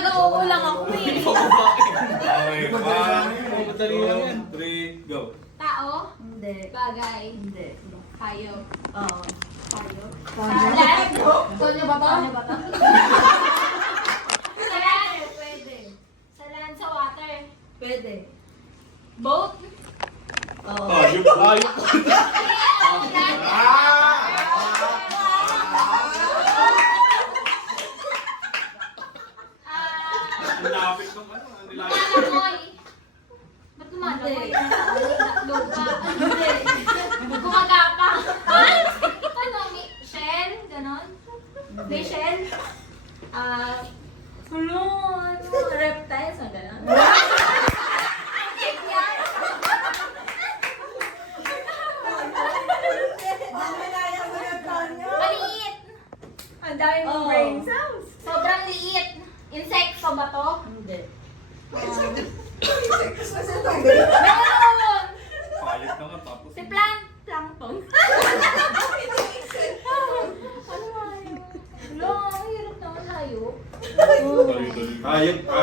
nag-oo lang ako eh. Okay, 1, 2, 3, go. Tao? Hindi. Bagay? Hindi. Hayop? Oo. Hayop? Sonyo? Land? Sonyo ba to? Sonyo ba to? Sa land? Pwede. Sa land, sa water? Pwede. Boat? Oo. Ayup, ayup. Ang lapit ng ano, ang nilapit. Lumalamoy? Ba't lumalamoy? Lupa? Hindi. Gumagapang? Ano? Shell? Ganon? May shell? Ano? Reptiles? Ang ganon? Maliit! Ang dami mong brain cells. Sobrang liit! Insekto ba to? Hindi. Meron! Payag na nga tapos. Si plankton. Ano nga yun? Wala, ang hirap naman hayop. Dali-dali. Ayup ka.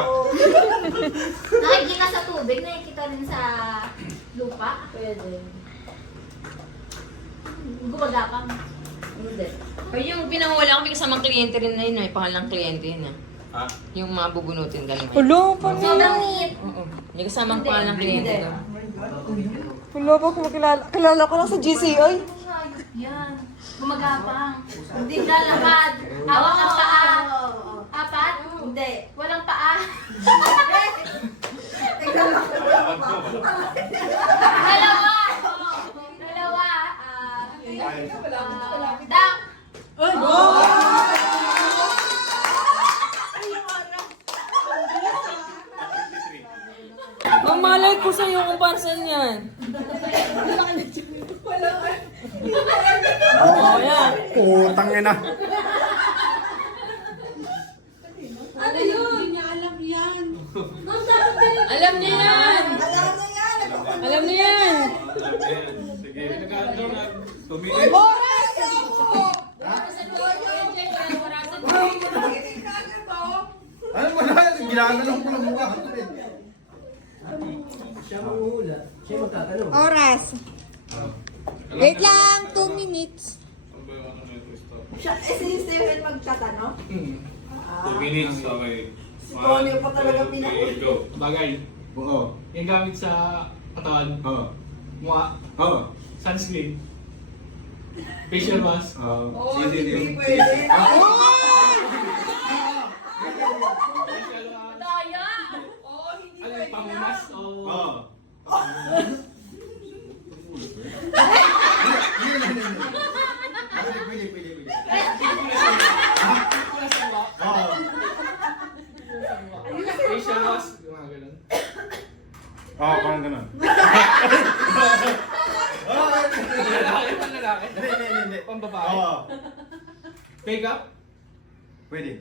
Nakikita sa tubig, nakikita rin sa lupa. Pwede. Gumagapang. Hindi. Ay, yung pinanguwala ko, may kasamang kliyente rin na yun, may pangalang kliyente yun Ha? Yung mga bubunutin galing. Sobrang liit. Oo. May kasamang Hindi. pangalang kliyente Hindi. doon. Wala ba kung kilala ko lang sa GCI? Hayop yan. Gumagapang. Hindi lalakad. Hawak ng paa. Apat? Hindi. Walang paa. Malakad ko. Dalawa. Dalawa. Duck. Mamalay ko sa'yo kung para saan yan. Oo, yan. Putang ina. Ano yun? Hindi niya alam yan. Alam niya yan. Alam niya yan. Sige, nag-ano na. Tumingin. Ano mo na? Ginagalang ko lang mukha ko eh. Siya manguhula. Siya magtatanong. Oras. Wait lang, 2 minutes. Siya, si Steven magtatanong? 2 minutes, okay. Si Tony pa talaga 1, 2, 3, pinaka- go. Bagay. Oo. Yung gamit sa katawan. Oo. Mukha. Oo. Sunscreen. Facial mask. Oo. Hindi Sige. pwede. Facial mask. Daya. Ano yung pamunas? O... Oo. Pwede. Pamunas ang mukha. Oo. Facial mask. Yung mga ganun. Oo, parang ganun. Lalaki pa lalaki. Hindi. Pambabae. Oo. Makeup. Pwede.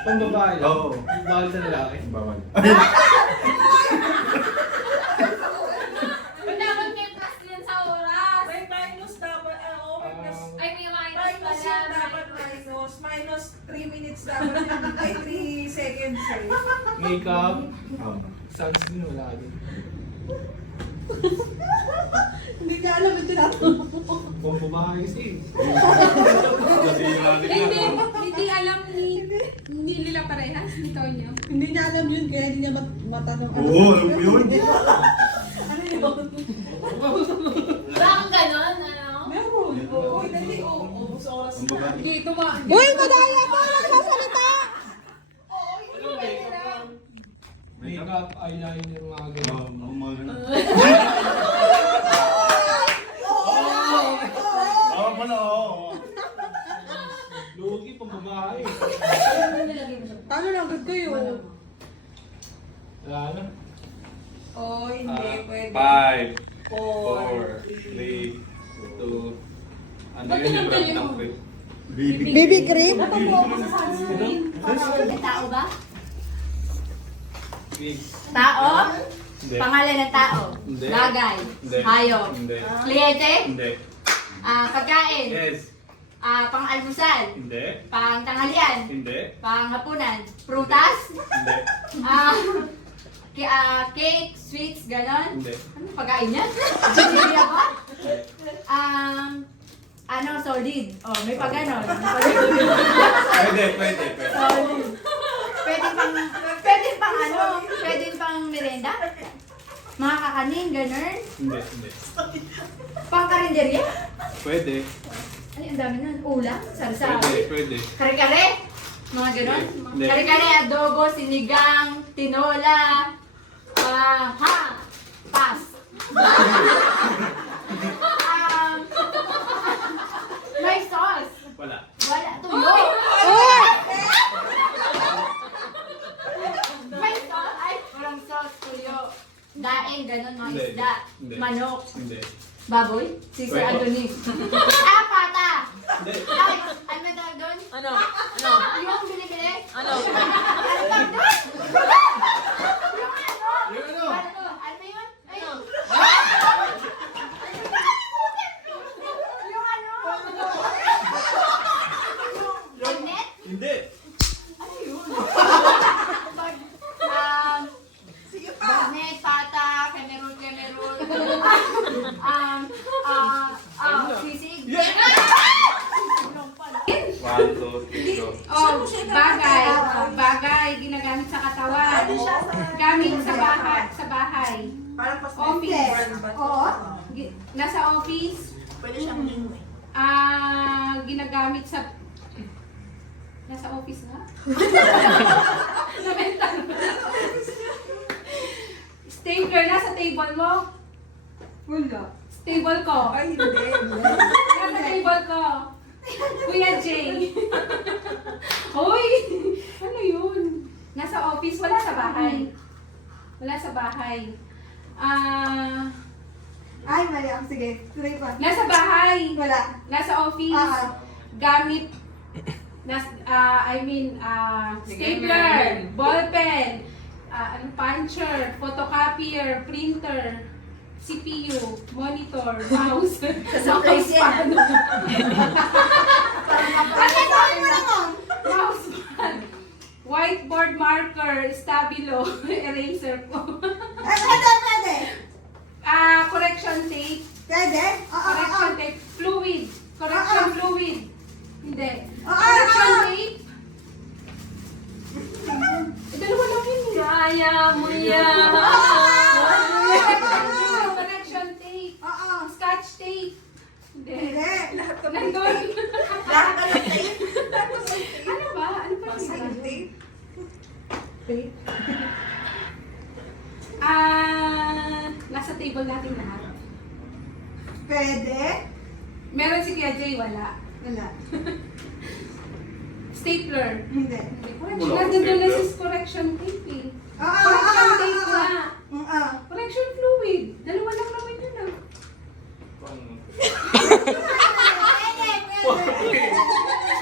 Pambabae lang. Oo. Bawal sa lalaki. Bawal. Ba't dapat may plus yan sa oras? May minus dapat. Oo, may plus. Ay, may minus Minus pala. yung dapat minus. Minus 3 minutes dapat. Ay, 3 seconds. Makeup. Oo. Sunscreen. Wala din. Hindi niya alam yung tinatanong. Pambabae kasi. Hindi alam ni nila parehas, ni Tonyo. Hindi niya alam yun, kaya hindi niya matanong. Oo, alam mo yun? Ano yun? Bakit ganon? Ano? Meron. Oo, hindi. Oo, sa oras Ang na. babae. Hindi, tuma. Uy, madaya ko! Nagsasalita! Makeup, eyeliner, mga ganun. Oo, mga ganun. Oo, pala, oo. Lugi, pambabae. Paano lang good kayo? Wala na. Oo, hindi. Pwede. 5, 4. 4, 3, 2, ano Ba't yun yung tinanggal yun? random quick? BB cream? May tao ba? Quick. Tao? Hindi. Pangalan ng tao? Hindi. Bagay? Hindi. Hayop? Hindi. Kliyente? Hindi. Pagkain. Yes. Pang-almusal. Hindi. Pang-tanghalian. Hindi. Pang-hapunan. Prutas. Hindi. Cake, sweets, ganon. Hindi. Ano pagkain yan? Chichiria ba? Solid. Oh, may pag ganon. Pwede. Solid. Pwede pang merenda? Mga kakanin, ganon. Hindi. Pang karinderya? Pwede. Ay, ang dami nun. Ulam, sarsa. Pwede. Kare-kare? Mga ganon? Hindi. Kare-kare, adobo, sinigang, tinola. Pass. May sauce. Wala. Wala. Tuyo. May sauce. Ay, walang sauce. Tuyo. Daing, ganon, mga Hindi. isda. Hindi. Manok. Hindi. Baboy. Sisir Pwede. Adonis. Pata. Hindi. Ay, ano may tawag doon? Ano? Yung binibili? Ano? Ano tawag doon? Yung ano? Yung ano? Ano ba yun? Ay, yung ano? Magnet? Hindi. Ano yun? Magnet, pata, kemerul. Sisig. Yeah. Sinong pala? 1, 2, 3, go. Oh, bagay. Bagay, ginagamit sa katawan. Gamit sa bahay. Parang pas Office. Oo. Nasa office. Pwede siyang lingwe. Ginagamit sa... Nasa office nga? Nabenta. Stapler, nasa table mo? Wala. Stable ko. Ay, hindi. Nasa table ko. Kuya Jay. Hoy! Ano yun? Nasa office, wala sa bahay. Wala sa bahay. Ay, mali ako. Sige, tuloy pa. Nasa bahay. Wala. Nasa office. Gamit. Stapler, ballpen, puncher, photocopier, printer, CPU, monitor, mouse. Mousepad. Mousepad. Whiteboard marker, stabilo, eraser po. Pwede. Correction tape, Pwede? correction tape, fluid, correction fluid. Hindi. Oo, Correction oo. tape. Dalawa lang yun. Kaya mo yan. Correction tape. Oo. Scotch tape. Hindi. Hindi. Nandun. Lahat na lang tayo. Ano ba? Ano ba Masakit yun? tape. Nasa table natin lahat. Pwede? Meron si Kuya Jay, wala. Wala. Stapler. Hindi. Correction. Wala, Nandun na stapler. si correction tape eh. Oo. Correction tape na. Oo. Correction fluid. Dalawa lang naman yun ah.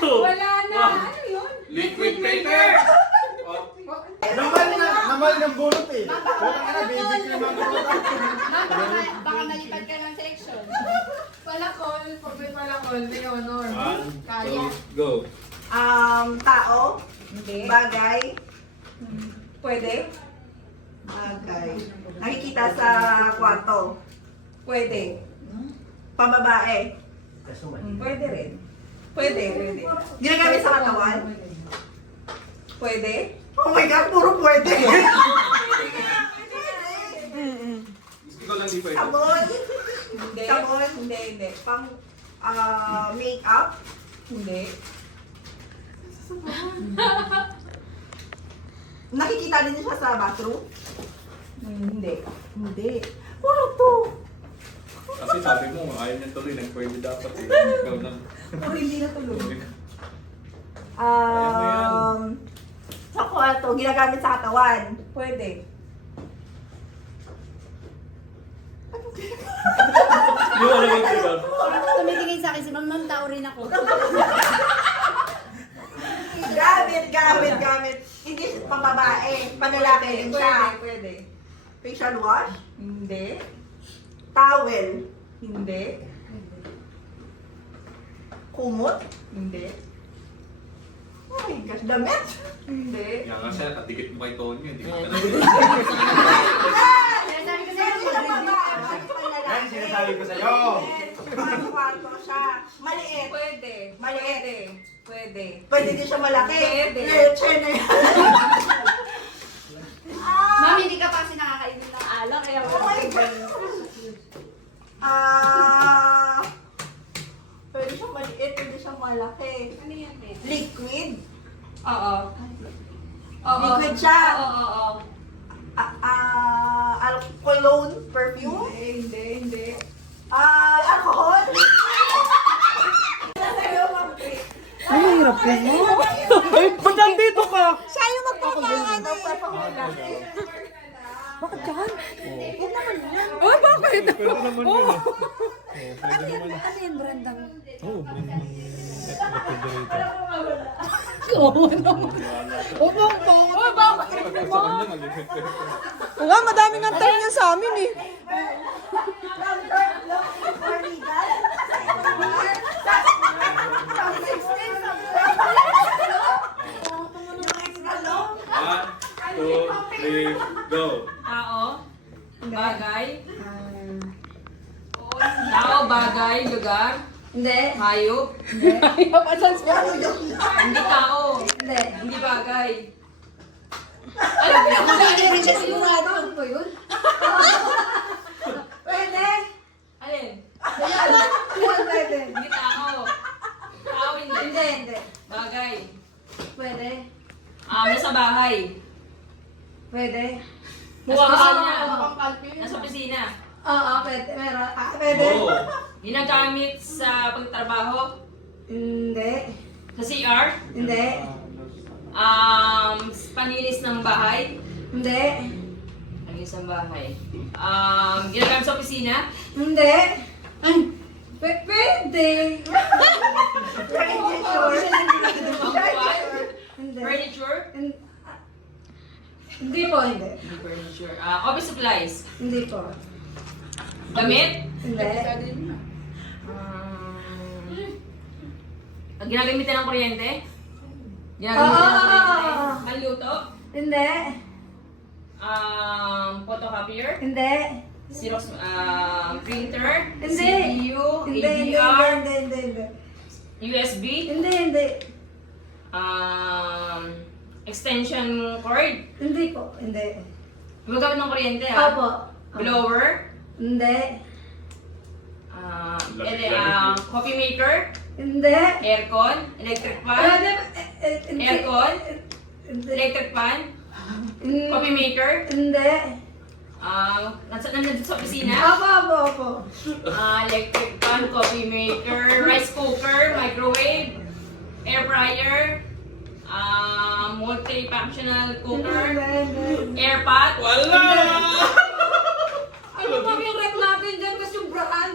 Wala na. Ano yun? Liquid paper. Namal ng bulot eh. Baka na, baby cream ang bulot. Baka nalipad ka ng section. Palakol. Pag may palakol, may honor. 1, 2, go. Tao. Bagay. Pwede. Bagay. Nakikita sa kwarto. Pwede. Pambabae. Pwede rin. Pwede. Ginagamit sa katawan. Pwede. Oh my God, puro pwede. Ikaw lang di pwede. Sabon. Hindi. Sabon. Hindi. Pang make-up. Hindi. Nakikita din siya sa bathroom? Hindi. Puro to. Kasi sabi mo, ayaw niya tuloy, nag-pwede dapat eh. Ikaw lang. Puro hindi natulog. Ayan mo Sa kwarto, ginagamit sa katawan. Pwede. Yung ano yung ikaw? Tumitingin sa akin, si Ma'am tao rin ako. Gamit. Hindi siya pambabae. Panlalaki din siya. Pwede. Facial wash? Hindi. Towel? Hindi. Kumot? Hindi. Oh my gosh, damit? Hindi. Yan nga siya, katikit mo kay Tony. Hindi ka na. Sinasabi ko Pwede sa'yo, siya babae, pwede pa lalaki. Yan, sinasabi ko sa'yo. Kwarto siya. Maliit. Pwede. Maliit. Pwede. Pwede din siya malaki. Pwede. Leche na yan. Ma'am, hindi ka pa kasi nakakainin ng alak, kaya Oh my God. Pwede siyang maliit, pwede siyang malaki. Ano yan, eh? Liquid. Oo. Oo. Liquid siya. Oo. Cologne, perfume. Hindi. Alcohol. Ay, hirap yun mo. Ay, ba't nandito ka? Siya yung magpapaano eh. Bakit yan? Huwag naman yan. Oh, bakit? Pwede naman yun eh. Ano yan, Brandang? Oo, may naman refrigerator. Sa kanya, malimit eh. Wala, madaming antay niya sa amin eh. One, two, three, go. Tao. Bagay. Tao, bagay, lugar. Hindi. Hayop. Hindi tao. Hindi. Hindi bagay. Hindi rin siya sigurado. Ano po yun? Pwede. Alin? Pwede. Hindi tao. Tao hindi. Hindi. Bagay. Pwede. Nasa bahay. Pwede. Nasa opisina. Nasa opisina. Oo, pwede. Meron. Pwede. Go. Ginagamit sa pagtrabaho. Hindi. Sa CR. Hindi. Panilis ng bahay. Hindi. Panilis ng bahay. Ginagamit sa opisina. Hindi. Ay. Pwede. Pangkuhan. Hindi. Furniture. Hindi po, hindi. Hindi furniture. Office supplies. Hindi po. Damit. Hindi. Ginagamitan ng kuryente. Ginagamitan ng kuryente. Panluto. Hindi. Photocopier. Hindi. Xerox printer. Hindi. CPU. Hindi. ADR. Hindi. USB. Hindi. Extension cord. Hindi po. Hindi. Gumagamit ng kuryente ha. Opo. Blower. Hindi. Coffee maker. Hindi. Aircon. Electric fan. Pwede. Aircon. Hindi. Electric fan. Coffee maker. Hindi. Nandun sa opisina. Opo. Electric fan, coffee maker, rice cooker, microwave, air fryer, multi-functional cooker, air pot. Wala! Ano ba yung rep natin dyan? Kasi yung brand.